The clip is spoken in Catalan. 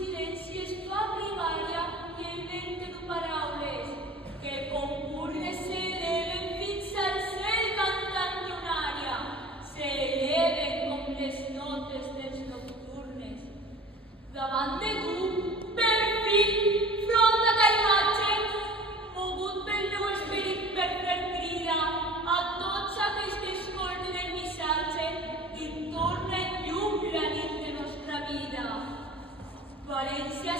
silenci es tua primària i el vent de paraules, que concurre s'eleven fins al cel cantant llunària, s'eleven com les notes dels nocturnes. Davant de tu, per fi, front a ta imatge, mogut pel meu esperit per fer crida a tots aquells que escolten el missatge i tornen llum la nit de nostra vida. València